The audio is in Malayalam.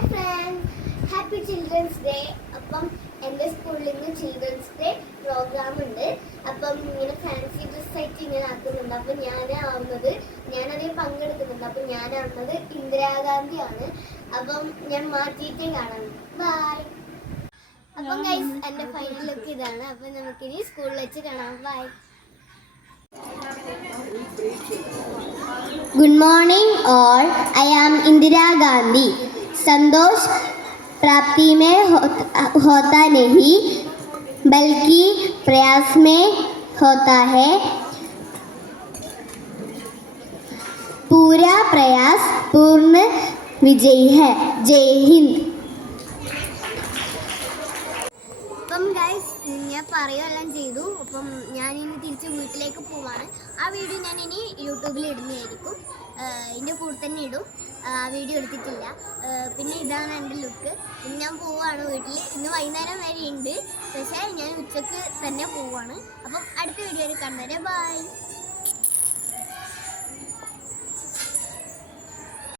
Hi friends, happy children's day. അപ്പം എൻ്റെ സ്കൂളിൽ നിന്ന് ചിൽഡ്രൻസ് ഡേ പ്രോഗ്രാം ഉണ്ട്. അപ്പം ഇങ്ങനെ ഫാൻസി ഡ്രസ് ആയിട്ട് ഇങ്ങനെ ആക്കുന്നുണ്ട്. അപ്പം ഞാനതിൽ പങ്കെടുക്കുന്നുണ്ട്. അപ്പം ഞാനാവുന്നത് ഇന്ദിരാഗാന്ധിയാണ്. അപ്പം ഞാൻ മാറ്റിയിട്ട് കാണാം. ബൈ. അപ്പം ഗൈസ്, എൻ്റെ ഫൈനൽ ലുക്ക് ഇതാണ്. അപ്പം നമുക്കിനി സ്കൂളിൽ വെച്ച് കാണാം. Bye. Good morning all. I am Indira Gandhi. संतोष प्राप्ति में होता नहीं बल्कि प्रयास में होता है. पूरा प्रयास पूर्ण विजयी है. जय हिंद. അപ്പം ഗൈസ്, ഞാൻ പറയുകയെല്ലാം ചെയ്തു. അപ്പം ഞാനിനി തിരിച്ച് വീട്ടിലേക്ക് പോവാണ്. ആ വീഡിയോ ഞാനിനി യൂട്യൂബിൽ ഇടുന്നതായിരിക്കും. ഇതിൻ്റെ കൂടെ തന്നെ ഇടും. ആ വീഡിയോ എടുത്തിട്ടില്ല. പിന്നെ ഇതാണ് എൻ്റെ ലുക്ക്. ഇനി ഞാൻ പോവാണ് വീട്ടിൽ. ഇന്ന് വൈകുന്നേരം വരെ ഉണ്ട്, പക്ഷേ ഞാൻ ഉച്ചക്ക് തന്നെ പോവാണ്. അപ്പം അടുത്ത വീഡിയോയിൽ കാണുന്നവരെ ബൈ.